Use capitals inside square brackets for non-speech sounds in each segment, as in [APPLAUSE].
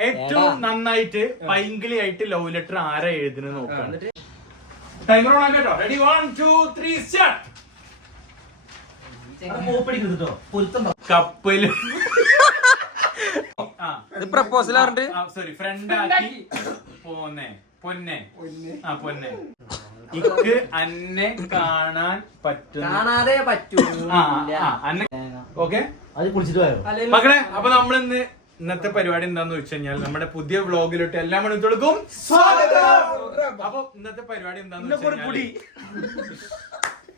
ഏറ്റവും നന്നായിട്ട് പൈങ്കിളി ആയിട്ട് ലവ് ലെറ്റർ ആരാ എഴുതുന്നത് നോക്കാം timer on ആക്കട്ടോ. Ready one two three start കപ്പൽ. ആ. ഇത് പ്രപ്പോസൽ സോറി ഫ്രണ്ട് ആക്കി പോന്നെ. പൊന്നെ. ആ പൊന്നെ. ഇക്ക് അന്നെ കാണാൻ പറ്റും കാണാതെ പറ്റൂ ആ ആ, അന്നെ ഓക്കെ അത് കുളിച്ചിട്ട് പോയോ? മക്കളെ അപ്പൊ നമ്മൾ ഇന്ന് ഇന്നത്തെ പരിപാടി എന്താന്ന് വെച്ച് കഴിഞ്ഞാൽ നമ്മുടെ പുതിയ വ്ലോഗിലോട്ട് എല്ലാ മണിക്കൂർക്കും സ്വാഗതം. അപ്പൊ ഇന്നത്തെ പരിപാടി എന്താന്ന് വെച്ചാൽ അപ്പൊ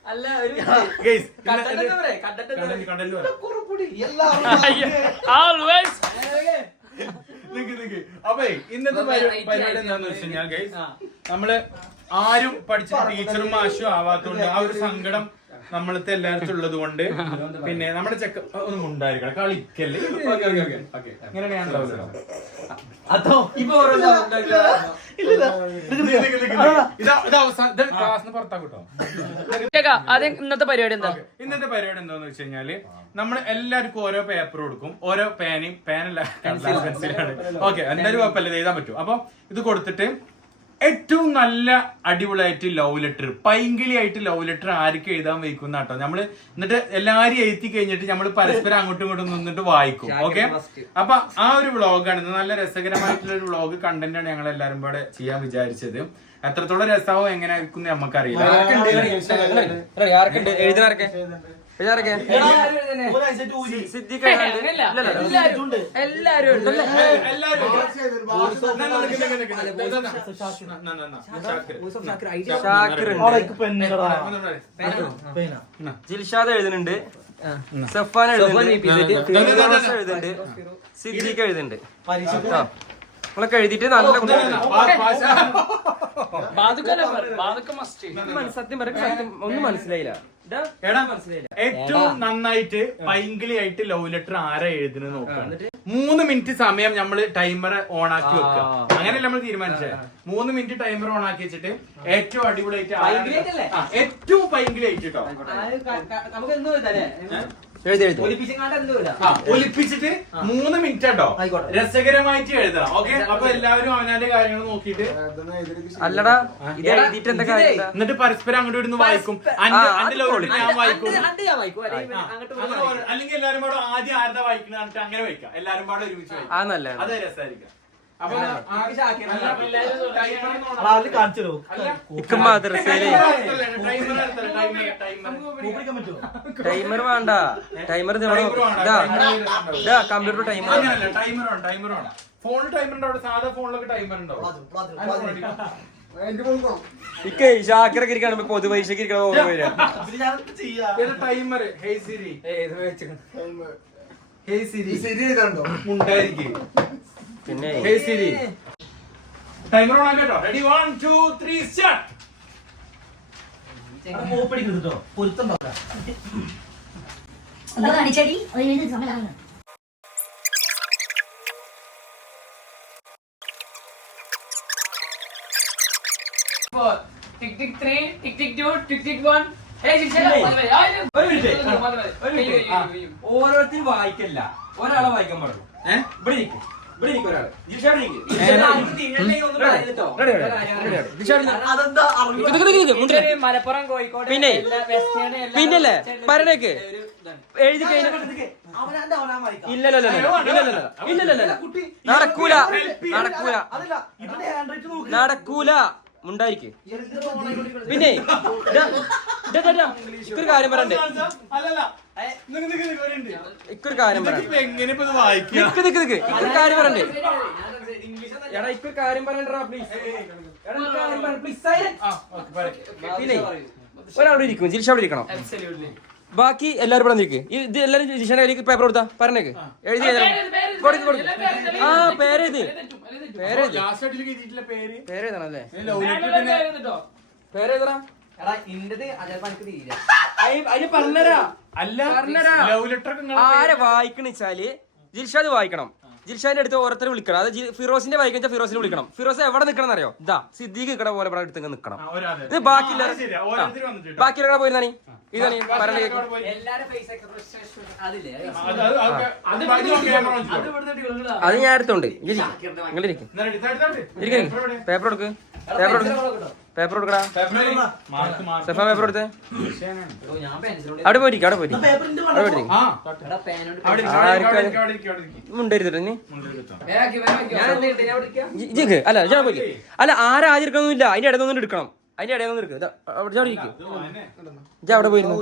അല്ല ഒരു. [LAUGHS] അപ്പേ ഇന്നത്തെ പരിപാടി എന്താന്ന് വെച്ച് കഴിഞ്ഞാൽ ഗൈസ് നമ്മൾ ആരും പഠിച്ച ടീച്ചറും മാഷും ആവാത്തോണ്ട് ആ ഒരു സങ്കടം നമ്മളത്തെ എല്ലായിടത്തും ഉള്ളത് കൊണ്ട് പിന്നെ നമ്മുടെ ചെക്ക ഒന്നും ഉണ്ടായിരിക്കണം. കളിക്കല്ലേ? ആദ്യം ഇന്നത്തെ പരിപാടി എന്താ? ഇന്നത്തെ പരിപാടി എന്താന്ന് വെച്ച് കഴിഞ്ഞാൽ നമ്മൾ എല്ലാവർക്കും ഓരോ പേപ്പർ കൊടുക്കും. ഓരോ പേനയും പേനല്ല പെൻസിലാണ് ഓക്കെ എന്തായാലും കുഴപ്പമില്ല എഴുതാൻ പറ്റും. അപ്പൊ ഇത് കൊടുത്തിട്ട് ഏറ്റവും നല്ല അടിപൊളിയായിട്ട് ലവ് ലെറ്റർ പൈങ്കിളി ആയിട്ട് ലവ് ലെറ്റർ ആർക്ക് എഴുതാൻ വയ്ക്കുന്ന കേട്ടോ നമ്മൾ എന്നിട്ട് എല്ലാരും എഴുതി കഴിഞ്ഞിട്ട് നമ്മൾ പരസ്പരം അങ്ങോട്ടും ഇങ്ങോട്ടും നിന്നിട്ട് വായിക്കും. ഓക്കെ അപ്പൊ ആ ഒരു വ്ളോഗാണ് ഇത് നല്ല രസകരമായിട്ടുള്ള ഒരു വ്ളോഗ് കണ്ടന്റ് ആണ് ഞങ്ങൾ എല്ലാരും കൂടെ ചെയ്യാൻ വിചാരിച്ചത്. എത്രത്തോളം രസമാവും എങ്ങനെ ആയിരിക്കും എന്ന് നമുക്കറിയില്ല എല്ലാരും ഉണ്ടല്ലേ ജിൽഷാദ് എഴുതുന്നുണ്ട്. സഫാൻ എഴുതുന്നുണ്ട്. എഴുതുന്നുണ്ട്. സിദ്ദീഖ് എഴുതുന്നുണ്ട്. നമ്മളൊക്കെ എഴുതിയിട്ട് നല്ല മന- സത്യം പറയും സത്യം ഒന്നും മനസ്സിലായില്ല എടാ മനസ്സിലായില്ല ഏറ്റവും നന്നായിട്ട് പൈങ്കിളി ആയിട്ട് ലവ് ലെറ്റർ ആരാ എഴുതുന്നത് നോക്കാം മൂന്ന് മിനിറ്റ് സമയം നമ്മൾ ടൈമർ ഓൺ ആക്കി വെക്കുക അങ്ങനെയല്ല നമ്മൾ തീരുമാനിച്ചത് മൂന്ന് മിനിറ്റ് ടൈമർ ഓൺ ആക്കി വെച്ചിട്ട് ഏറ്റവും അടിപൊളിയായിട്ട്? ഏറ്റവും പൈങ്കിളി ആയിട്ട് കേട്ടോ ഒലിപ്പിച്ചിട്ട് മൂന്ന് മിനിറ്റ് കേട്ടോ രസകരമായിട്ട് എഴുതണം ഓക്കെ? അപ്പൊ എല്ലാവരും അവനാന്റെ കാര്യങ്ങൾ നോക്കിട്ട് അല്ലടാ ഇത് എഴുതിയിട്ട് എന്താ കാര്യം? എന്നിട്ട് പരസ്പരം അങ്ങോട്ട് ഇരുന്ന് വായിക്കും. ഞാൻ വായിക്കും. അണ്ട് അണ്ട് ഞാൻ വായിക്കും. അല്ലെങ്കിൽ എല്ലാരും പാടെ ആദ്യം ആരുടെ വായിക്കുന്നത് അങ്ങനെ വായിക്കാം. എല്ലാരും പാടെ ഒരുമിച്ച് വായിക്കാം. അത് രസമായിരിക്കും. ടൈമർ വേണ്ട. ടൈമർ ഇതാ കമ്പ്യൂട്ടർ ടൈമർ ടൈമർ ടൈമർ ഫോണിൽ ടൈമർ ഉണ്ടാവും അവിടെ സാധാ ഫോണിലൊക്കെ ടൈമർ ഉണ്ടാവും ഇക്ക ഷാക്കിറൊക്കെ ഇരിക്കണം പൊതുപരീക്ഷയ്ക്ക് ഇരിക്കണം ഓർമ്മ timer hey Siri hey Siri Siri ഉണ്ടായിരിക്കും പിന്നെ hey timer on ആക്കട്ടോ ready one two three start മൂപ്പിടിക്കുന്നു കേട്ടോ പൊരുത്തം കാണിച്ചടി ഒരു മിനിറ്റ് സമയമാണ് tick tick three tick tick two tick tick one. ഓരോരുത്തരും വായിക്കല്ല. ഒരാളെ വായിക്കാൻ പാടുള്ളൂ. ഏഹ് ഇവിടെ നിൽക്കും ഇവിടെ ഒരാൾ. മലപ്പുറം കോഴിക്കോട് പിന്നെ, പിന്നല്ലേ? ഇതാണ്. എഴുതി ഇല്ലല്ലോ ഇല്ലല്ലോ നടക്കൂല. നടക്കൂല. അതല്ല ഇവന്റെ ഹാൻഡ് റൈറ്റ് നോക്ക്. നടക്കൂല. മുണ്ടായിരിക്കും. പിന്നെ. ഇക്കൊരു കാര്യം പറയണ്ടേ? ഇക്കൊരു കാര്യം പറയണ്ടേ ഇതിപ്പോ എങ്ങനെ ഇപ്പൊ ഇത് വായിക്കുക നിക്ക് നിക്ക് നിക്ക് ഇക്കൊരു കാര്യം പറയണ്ടേ? ഇംഗ്ലീഷ് ഒന്നും എടാ ഇക്കൊരു കാര്യം പറയണ്ടാ പ്ലീസ് എടാ ഒരു കാര്യം പറ പ്ലീസ് സൈലന്റ് ആ ഓക്കെ പറയ്. പിന്നെ ഒരാളോട് ഇരിക്കും ജിൽഷ അവിടെ ഇരിക്കണം. ബാക്കി എല്ലാരും ഇവിടെ നിൽക്ക് ഇത് എല്ലാരും ജിൽഷയുടെ കയ്യിലേക്ക് പേപ്പർ കൊടുത്താ. പറഞ്ഞേക്ക്. എഴുതി. കൊടുക്ക് കൊടുക്ക് ആ പേരെഴുതി പേരെഴുതി പേരെഴുതണം അല്ലേ? പേരെഴുതണം ആരെ വായിക്കണെച്ചാൽ ജിൽഷാദ് വായിക്കണം. ജിൽഷാന്റെ അടുത്ത് ഓരോരുത്തർ വിളിക്കണം. അത് ഫിറോസിന്റെ ബൈക്ക് വെച്ചാൽ ഫിറോസിനെ വിളിക്കണം. ഫിറോസ് എവിടെ നിൽക്കണം അറിയോ ഇതാ സിദ്ദീഖ് നിൽക്കണ പോലെ ഇവിടെ അടുത്ത് നിൽക്കണം. ഇത് ബാക്കിയുള്ള. ഓരോരുത്തര്. ബാക്കിയുള്ള ഇതാണ് പറഞ്ഞ പോയി. അതില്ലേ? അത്. ഞാൻ എടുത്തോണ്ട്. ഇരിക്കും. പേപ്പർ കൊടുക്ക് പേപ്പർ കൊടുക്ക് പേപ്പർ കൊടുക്ക്. പേപ്പർ കൊടുക്കടാ മാർക്ക്, മാർക്ക്. സെഫ പേപ്പർ എടുത്ത് അവിടെ പോയി പേപ്പറിന്റെ അവിടെ. മുണ്ടരുത്തിട്ട് ജിക്ക് അല്ല ഞാൻ പോയി. അല്ല ആരും ആദ്യം ഇല്ല അതിന്റെ ഇടയിൽ നിന്ന് എടുക്കണം. അതിന്റെ ഇടയിൽ നിന്ന് എടുക്കും. ഇതാ, അവിടെ ഇരിക്കും പോയിരുന്നു.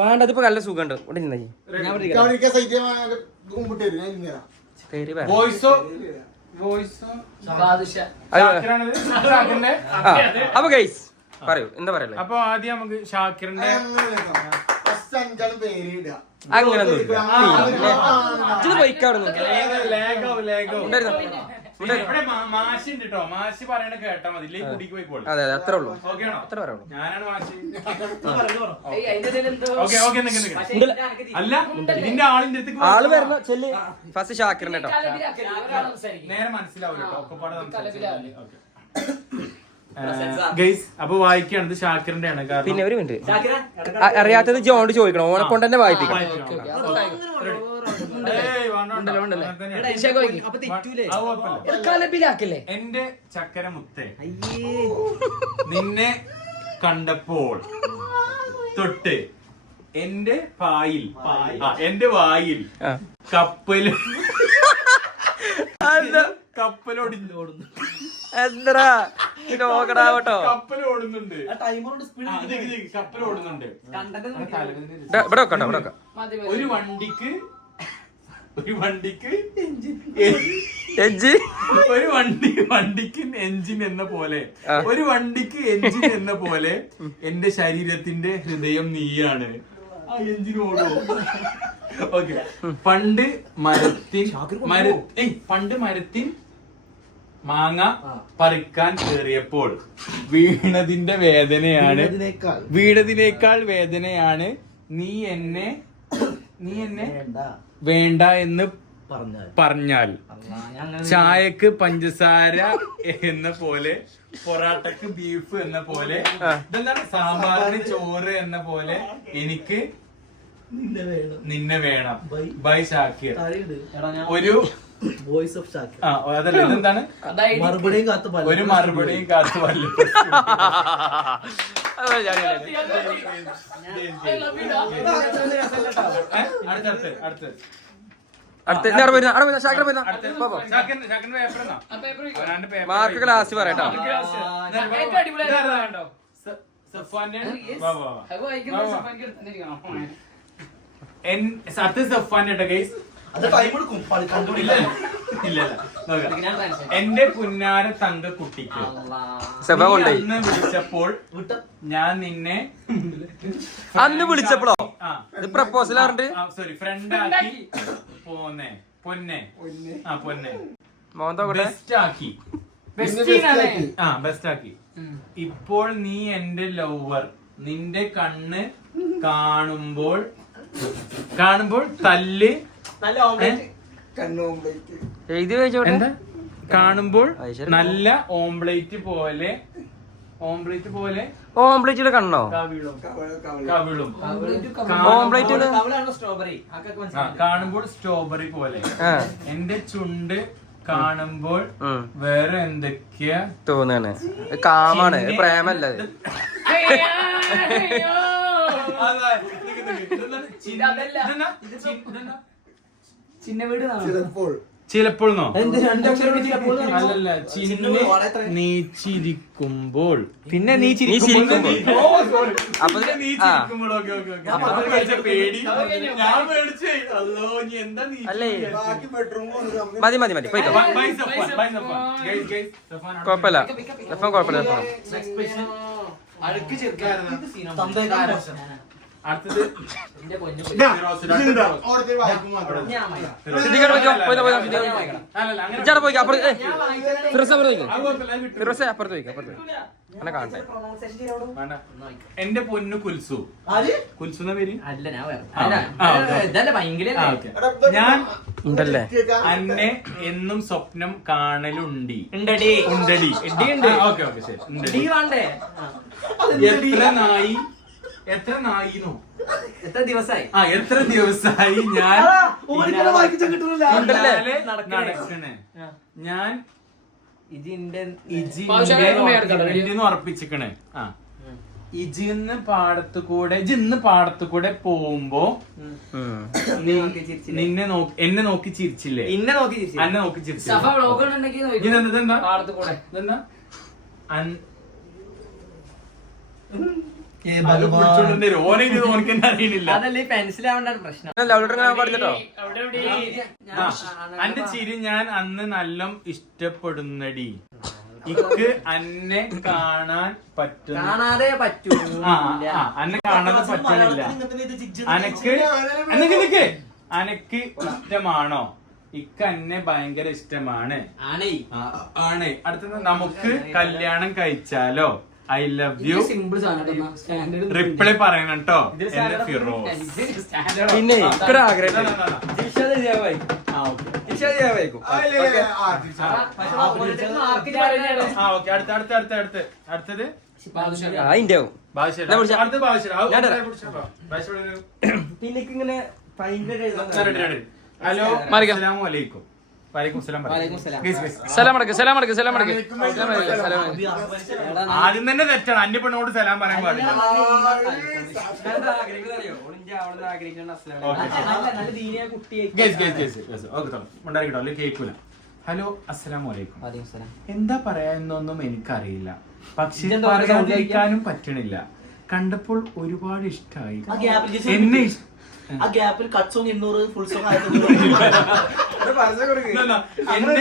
വേണ്ട അതിപ്പോ നല്ല സുഖമുണ്ട്. ഇവിടെ ജി. കേറി അപ്പൊ ഗൈസ് പറയൂ എന്താ പറയല്ലേ? അപ്പൊ ആദ്യം നമുക്ക് ഷാക്കിറിന്റെ അങ്ങനെ ഇത് ഇവിടെ മാ- ഉണ്ട് കേട്ടോ മാഷ് പറയണ കേട്ടാ മതി. ഇല്ലെങ്കിൽ കുടിക്ക് പോയിക്കോളൂ. അതെ അതെ അത്രേ ഉള്ളൂ. ഓക്കെ ആണോ? അത്ര ഞാനാണ് ഓക്കെ [LAUGHS] ഓക്കെ നിക്ക് നിക്ക്. ഉണ്ടല്ലേ? ഇതിന്റെ അനക്ക് അല്ല ഇതിന്റെ ആളിന്റെ അടുത്തേക്ക് ആൾ വരണോ ചെല്ല്. ഫസ്റ്റ് ഷാക്കിറിന് കേട്ടോ. നേരെ മനസ്സിലാവില്ല കേട്ടോ ഒക്കെപ്പാടെ കലപിലാക്കൽ. ഗയ്സ് അപ്പൊ വായിക്കാണ് ഇത് ഷാക്കിറിന്റെ ആണ് കാരണം പിന്നെ ഒരു മിനിറ്റ് അറിയാത്തത് ജോണ്ട് ചോദിക്കണം. ഓനെ കൊണ്ട് തന്നെ വായിപ്പിക്കണം. Okay, okay. അത് ഏയ്, വേണ്ട, വേണ്ട. ഉണ്ടല്ലോ, ഉണ്ടല്ലോ. അപ്പൊ തെറ്റൂലേ? എന്റെ ചക്കര മുത്തേ നിന്നെ കണ്ടപ്പോൾ തൊട്ട് എന്റെ പായിൽ ആ എന്റെ വായിൽ ആ. കപ്പൽ അതെന്താ? കപ്പൽ ഓടുന്നു എന്തടാ ഇത് നോക്കടാ കേട്ടോ. ഓടുന്നുണ്ട് ടൈമറോട് ആ, സ്പീഡ് ദിക്ക് ദിക്ക്, ഓടുന്നുണ്ട് കണ്ടത് ആ, തലവേദന. ദാ, ഇവിടെ വെക്കട്ടോ ഇവിടെ വെക്കാം. മതി മതി. ഒരു വണ്ടിക്ക് ഒരു വണ്ടിക്ക് ഒരു വണ്ടി വണ്ടിക്ക് എഞ്ചിൻ എന്ന പോലെ. ഒരു വണ്ടിക്ക് എഞ്ചിൻ എന്ന പോലെ എന്റെ ശരീരത്തിന്റെ ഹൃദയം നീയാണ്. ആ എഞ്ചിൻ ഓടോ. ഓക്കെ. പണ്ട് മരത്തിൻ മര പണ്ട് മരത്തിൻ മാങ്ങ പറിക്കാൻ കയറിയപ്പോൾ വീണതിന്റെ വേദനയാണ്. വീണതിനേക്കാൾ. വേദനയാണ്. നീ എന്നെ നീ എന്നെ വേണ്ട എന്ന് പറഞ്ഞാൽ. പറഞ്ഞാൽ. ചായക്ക് പഞ്ചസാര എന്ന പോലെ പൊറാട്ടക്ക് ബീഫ് എന്ന പോലെ ഇതെന്താണ്? സാമ്പാറിന് ചോറ് എന്ന പോലെ എനിക്ക് നിന്നെ വേണം. നിന്നെ വേണം. ബൈ. ഷാക്കിർ. ഒരു വോയിസ് ഓഫ് ഷാക്കിർ ആ അതല്ല ഇതെന്താണ്? മറുപടിയും കാത്തു പല ഒരു മറുപടിയും കാത്തു [LAUGHS] അടുത്ത് അവിടെ മാർക്ക് ക്ലാസ് പറയട്ടോ. സത്യ സഫാന്റെ കേട്ടോ ഗൈസ് അത് ടൈം എടുക്കും പണി ഇല്ല ഇല്ല. ഇല്ല നോക്കാം. ഞാൻ മനസ്സിലായി. എന്റെ പുന്നാര തങ്ക കുട്ടിക്ക്. സെഫ കൊണ്ടേ. അന്ന് വിളിച്ചപ്പോൾ ഞാൻ നിന്നെ അന്ന് വിളിച്ചപ്പോഴോ? ഇത് പ്രപ്പോസൽ പറഞ്ഞിട്ട് സോറി ഫ്രണ്ട് ആക്കി. പോന്നെ പൊന്നെ. ആ പൊന്നെ. മോന്ത കൂടെ ബെസ്റ്റ് ആക്കി. ആ ബെസ്റ്റ് ആക്കി. ഇപ്പോൾ നീ എന്റെ ലവർ നിന്റെ കണ്ണ് കാണുമ്പോൾ കാണുമ്പോൾ തല്ല് നല്ല ഓംലെറ്റ്. എഴുതി വെച്ചോട്ടെ. എന്താ? കാണുമ്പോൾ നല്ല ഓംപ്ലേറ്റ് പോലെ ഓംപ്ലേറ്റ് പോലെ ഓംപ്ലേറ്റിയുടെ കണ്ണോ? കവിളും. കവിളും ഓംപ്ലേറ്റ് കവളാണോ സ്ട്രോബെറി കാണുമ്പോൾ സ്ട്രോബെറി പോലെ. എന്റെ ചുണ്ട് കാണുമ്പോൾ. വേറെ എന്തൊക്കെയാ? തോന്നാണ്. കാമാണ് പ്രേമല്ല ഇത്. ചിലപ്പോൾ. വിളിച്ചപ്പോൾ അല്ലല്ല ചിന്ന നീ ചിരിക്കുമ്പോൾ. പിന്നെ നീ അപ്പൊ നീ ചിരിക്കുമ്പോൾ അല്ലോ മതി മതി മതി. പോയിക്കോ. കുഴപ്പമില്ല. എപ്പം കുഴപ്പമില്ല അഴുക്ക് ചെറുക്കായിരുന്നു. തന്തേക്കാരൻ മോശം അടുത്തത് എന്റെ പൊന്നു. എന്റെ പൊന്നു കുൽസു ആര് കുൽസു എന്ന പേര് അല്ല ഞാൻ ഭയങ്കര ഉണ്ടല്ലേ അന്നെ എന്നും സ്വപ്നം കാണലുണ്ടി ഉണ്ടടി ഉണ്ടടി ഓക്കെ ഓക്കെ ഓക്കേ ഓക്കേ ശരി ഇടി ഉണ്ടടി. വേണ്ടേ എത്ര നായി എത്ര നായിനോ എത്ര ദിവസമായി ആ എത്ര ദിവസമായി ഞാൻ നടക്കണേ. ഞാൻ ഇജിന്റെ ഉറപ്പിച്ചിക്കണേ. ആ. ഇജിന്ന് പാടത്ത് കൂടെ ഇജിന്ന് പാടത്ത് കൂടെ പോകുമ്പോ നിന്നെ നോക്കി എന്നെ നോക്കി ചിരിച്ചില്ലേ? എന്നെ നോക്കി ചിരിച്ചു. എന്നെ നോക്കി സഫ ചിരിച്ചില്ലേ ഉണ്ടെങ്കിൽ ഇതെന്താ? ഇതെന്താ? പാടത്ത് കൂടെ ഇതെന്താ അൻ- ഏ അത് ഭഗവാൻ പിടിച്ചോണ്ട് വരും. ഓനെ ഇത് ഓനക്ക് തന്നെ അറിയണില്ല അതല്ലേ പെൻസിലാവണ്ടാണ് പ്രശ്നം? അന്റെ ചിരി ഞാൻ അന്ന് നല്ല ഇഷ്ടപ്പെടുന്നടി. ഇക്ക് അന്നെ കാണാൻ പറ്റും കാണാതെ പറ്റൂ അന്നെ കാണാൻ പറ്റണില്ല. അനക്ക് അനക്ക് നിക്ക്. അനക്ക് ഇഷ്ടമാണോ? ഇക്ക് അന്നെ ഭയങ്കര ഇഷ്ടമാണ്. ആണ്. അടുത്തത് നമുക്ക് കല്യാണം കഴിച്ചാലോ? ഐ ലവ് യു സിമ്പിൾ സാധനം റിപ്ലൈ പറയണം കേട്ടോ. എന്റെ ഫിറോസ് പിന്നെ ഇത്ര ആഗ്രഹം ഇതാ, ഇതാ, ഇതാ. ആ ഓക്കെ. ആ ഓക്കെ. അടുത്ത അടുത്ത അടുത്ത അടുത്ത് അടുത്തത്? പിന്നെ. ഹലോ മാറിക്കോ. അസ്സലാമു അലൈക്കും. വലൈക്കും വലൈക്കും ആദ്യം തന്നെ തെറ്റാണ്. അന്യ പെണ്ണോട് സലാം പറയാൻ പാടില്ല. ഉണ്ടായിരിക്കട്ടോ അല്ലെങ്കിൽ കേൾക്കൂല ഹലോ അസ്സലാമു അലൈക്കും. എന്താ പറയാന്നൊന്നും എനിക്കറിയില്ല. പക്ഷെ? പറയാതിരിക്കാനും പറ്റണില്ല. കണ്ടപ്പോൾ ഒരുപാട് ഇഷ്ടമായി എന്നെ ആ ഗ്യാപ്പിൽ കട്ട് സോങ് എണ്ണൂറ് ഫുൾ [LAUGHS] സോങ് എന്നെ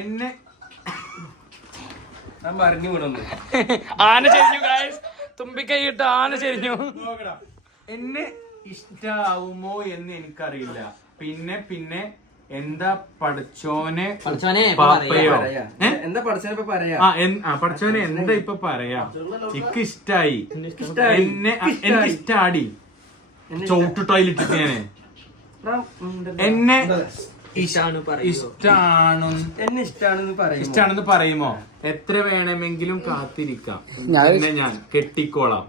എന്നെ ഞാൻ പറഞ്ഞു വിടുന്നു. ആന ചെരിഞ്ഞു ഗായ്സ് തുമ്പിക്കൈയിട്ട് ആന ചെരിഞ്ഞു. എന്നെ ഇഷ്ടാവുമോ എന്ന് എനിക്കറിയില്ല. പിന്നെ പിന്നെ എന്താ പഠിച്ചോനെ പഠിച്ചോനെ എന്താ പഠിച്ചപ്പോ പറയാ? പഠിച്ചോനെ എന്താ ഇപ്പൊ പറയാ? എനിക്ക് ഇഷ്ടായി എന്നെ എനിക്ക് ഇഷ്ടാടി ടോയ്ലറ്റ് ഞാൻ. എന്നെ ഇഷ്ടാണെന്ന് പറയും ഇഷ്ടാണെന്ന് പറയുമോ? എത്ര വേണമെങ്കിലും കാത്തിരിക്കാം. ഞാൻ കെട്ടിക്കോളാം.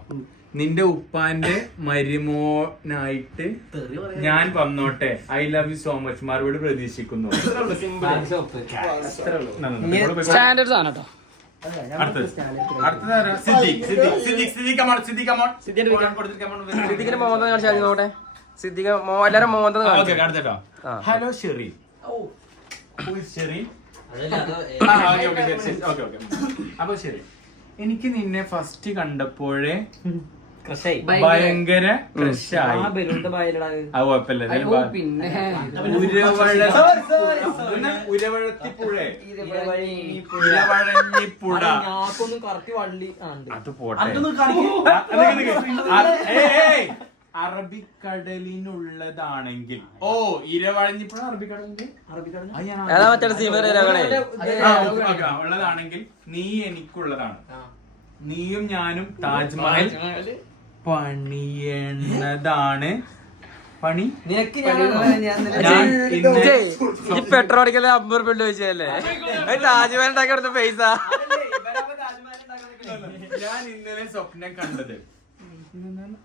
നിന്റെ ഉപ്പാന്റെ മരുമോനായിട്ട് ഞാൻ വന്നോട്ടെ. I love you so much മറുപടി പ്രതീക്ഷിക്കുന്നു. സ്റ്റാൻഡേർഡ് സാധനം കേട്ടോ അടുത്തത്. അടുത്തതാരാ? Siddique, Siddique, Siddique, Siddique, come on, Siddique, come on. കൊടുത്തിട്ട് come on, വരൂ. സിദ്ദിഖിന്റെ മോഹൻ കാണിച്ചാൽ നോട്ടെ സിദ്ദിഖ് മോ എല്ലാരും മോഹൻ ആ, കാണിച്ചു [LAUGHS] okay, അടുത്തട്ടോ. ആ. ഹലോ ഷെറി ഷെറി. അപ്പൊ ശരി. എനിക്ക് നിന്നെ ഫസ്റ്റ് കണ്ടപ്പോഴേ. ഭയങ്കര ക്രഷായി അത്. കുഴപ്പമില്ല പിന്നെ ഉരവഴ- Sorry, sorry, ഇതെന്നാ? ഉരവഴത്തിപ്പുഴ ഇരവഴിപ്പുഴ. ഉരവഴഞ്ഞിപ്പുഴ അത് ഞാക്കൊന്നും കറക്റ്റ് വള്ളി ആ, ഉണ്ട്. അത് പോട്ടെ അതൊന്ന് കാണിക്കൂ ആ, നിക്ക് നിക്ക്. ആ, ഏയ്, ഏയ്. അറബിക്കടലിനുള്ളതാണെങ്കിൽ ഓ ഇരവഴഞ്ഞിപ്പുഴ അറബിക്കടലിന്റെ അറബിക്കടലിൽ? അത് ഞാൻ ഏതാ മറ്റേ സീമ രകണേ ആ, ഓക്കേ, ഓക്കേ, ആ, ഉള്ളതാണെങ്കിൽ നീ എനിക്കുള്ളതാണ്. നീയും ഞാനും താജ്മഹൽ പണിയണതാണ് പണി? നിനക്ക് ഈ പെട്രോൾ അടിക്കൽ അമ്പത് റുപ്യ ചോദിച്ചല്ലേ താജ്മഹൽ ഉണ്ടാക്കി കൊടുത്ത പൈസ. ഞാൻ ഇന്നലെ സ്വപ്നം കണ്ടത്.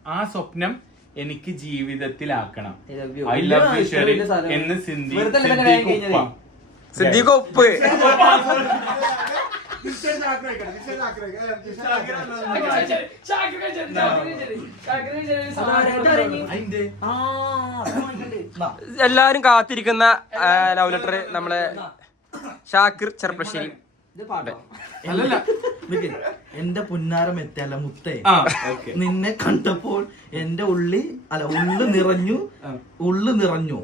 ആ സ്വപ്നം എനിക്ക് ജീവിതത്തിലാക്കണം. I love you. ഷെറി. എന്ന് സിന്ധി സിദ്ദീഖ്. ഉപ്പ. [LAUGHS] എല്ലാരും കാത്തിരിക്കുന്ന ലവ് ലെറ്റർ നമ്മളെ ഷാക്കിർ ചെർപ്പശ്ശേരി പാട്ടോ? അല്ലല്ല നിക്ക്. എന്റെ പുന്നാരം എത്തിയല്ല മുത്തേ. നിന്നെ കണ്ടപ്പോൾ എന്റെ ഉള്ളി അല്ല ഉള്ളു നിറഞ്ഞു ഉള്ളു നിറഞ്ഞു.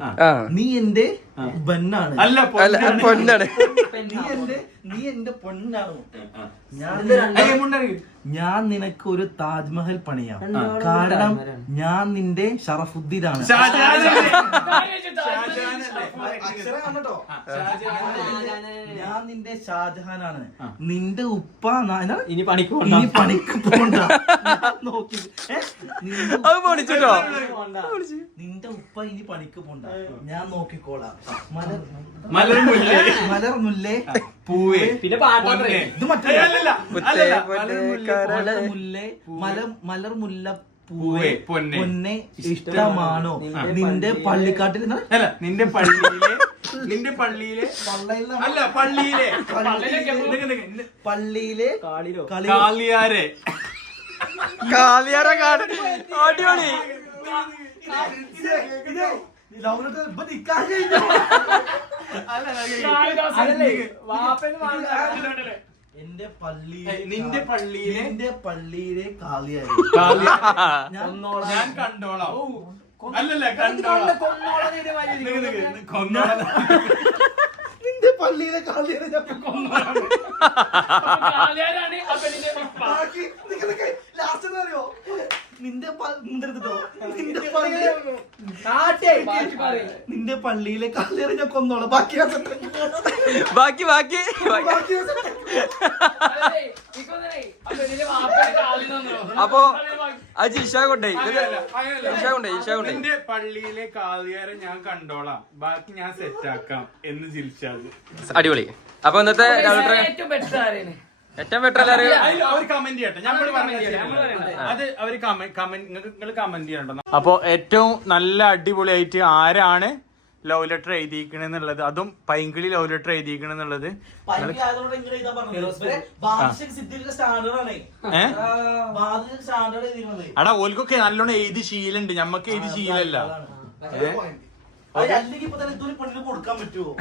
നീ എന്റെ ബന്നാണ്. അല്ല. പൊന്നാണ്. നീ എന്റെ നീ എന്റെ പൊന്നാണ് ഞാൻ നിനക്ക് ഒരു താജ്മഹൽ പണിയാം. കാരണം ഞാൻ നിന്റെ ഷറഫുദ്ദീനാണ്? ഞാൻ നിന്റെ ഷാജഹാനാണ്. നിന്റെ ഉപ്പ? ഇനി പണിക്ക് ഇനി പണിക്ക് പോണ്ട. നോക്കി. നിന്റെ ഉപ്പ ഇനി പണിക്ക് പോണ്ട. ഞാൻ നോക്കിക്കോളാം. മലർ മലർമുല്ലേ മലർ മുല്ലേ? പൂവേ. പിന്നെ. ഇത് മറ്റേ മലർമുല്ലേ, മലർ മുല്ലേ മല മലർ മുല്ല പൂവേ, പൊന്നേ. പൊന്നെ ഇഷ്ടമാണോ. നിന്റെ പള്ളിക്കാട്ടിൽ? അല്ല നിന്റെ പള്ളിയിലെ നിന്റെ പള്ളിയിലെ. അല്ല പള്ളിയിലെ. പള്ളിയിലെ- കാളിയാരെ. കാട് അടിപൊളി. എന്റെ പള്ളി നിന്റെ പള്ളിയിലെ നിന്റെ പള്ളിയിലെ കാളിയായി. ഞാൻ കണ്ടോളാം. അല്ലല്ല കണ്ടോളാം. കൊന്നോളാം നിന്റെ പള്ളിയിലെ കാളിയായി ഞാൻ നിക്ക്. last എന്താ അറിയോ? നിന്റെ പ- നിന്റെ പള്ളി- നിന്റെ പള്ളിയിലെ കല്ലേറി ഞാൻ കൊന്നോളാം. ബാക്കി ഞാൻ ബാക്കി ബാക്കി. അപ്പൊ അജി ജിഷ കൊണ്ടേ. അങ്ങനല്ല. കൊണ്ടേ ഈശ കൊണ്ടേ. നിന്റെ പള്ളിയിലെ കാളിയാരെ ഞാൻ കണ്ടോളാം. ബാക്കി ഞാൻ സെറ്റ് ആക്കാം എന്ന് ചിരിച്ചാൽ അടിപൊളി. അപ്പൊ ഇന്നത്തെ ഡോക്ടറെ ഏറ്റവും ബെറ്റർ ആരെയാണ് ഏറ്റവും ബെറ്റർ അപ്പൊ ഏറ്റവും നല്ല അടിപൊളിയായിട്ട് ആരാണ് ലവ് ലെറ്റർ എഴുതിയിരിക്കണെന്നുള്ളത്? അതും പൈങ്കിളി ലവ് ലെറ്റർ എഴുതിയിരിക്കണെന്നുള്ളത് അടാ ഓൽക്കൊക്കെ നല്ലോണം എഴുതി ശീലുണ്ട്. ഞമ്മക്ക് എഴുതി ശീലല്ല. അല്ലെങ്കിൽ ഇപ്പൊ തന്നെ ഇതൊരു പെണ്ണിന് കൊടുക്കാൻ പറ്റുമോ.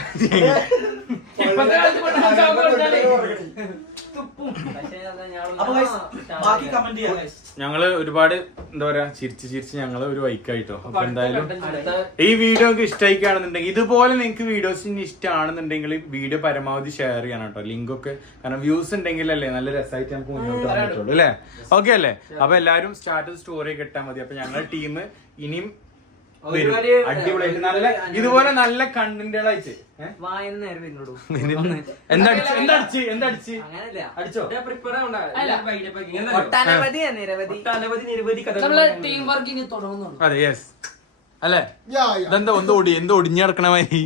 ഞങ്ങൾ ഒരുപാട് എന്താ പറയാ ചിരിച്ച് ചിരിച്ച് ഞങ്ങൾ ഒരു വൈക്കായിട്ടോ. അപ്പൊ എന്തായാലും ഈ വീഡിയോ നിങ്ങൾക്ക് ഇഷ്ടമായിക്കാണെന്നുണ്ടെങ്കിൽ ഇതുപോലെ നിങ്ങൾക്ക് വീഡിയോസ് ഇഷ്ടമാണെന്നുണ്ടെങ്കിൽ വീഡിയോ പരമാവധി ഷെയർ ചെയ്യണം കേട്ടോ. ലിങ്ക് ഒക്കെ കാരണം വ്യൂസ് ഉണ്ടെങ്കിൽ അല്ലേ നല്ല രസമായിട്ട് നമുക്ക് മുന്നോട്ട് പോകാൻ പറ്റുള്ളൂ അല്ലേ? ഓക്കെ അല്ലേ? അപ്പൊ എല്ലാരും സ്റ്റാറ്റസ് സ്റ്റോറി ഒക്കെ ഇട്ടാൽ മതി. അപ്പൊ ഞങ്ങളുടെ ടീം ഇനിയും വരും. അടിപൊളിയായിട്ട് നല്ല ഇതുപോലെ നല്ല കണ്ടന്റുകളായിട്ട് [LAUGHS] അടിച്ച്? അതെ യെസ് അല്ലേ? ഇതെന്താ ഒന്ന് ഓടി എന്തോ ഒടിഞ്ഞു കിടക്കണമായി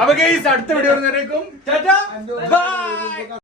അപ്പൊ അടുത്ത വീഡിയോ വരുന്നവരേക്കും.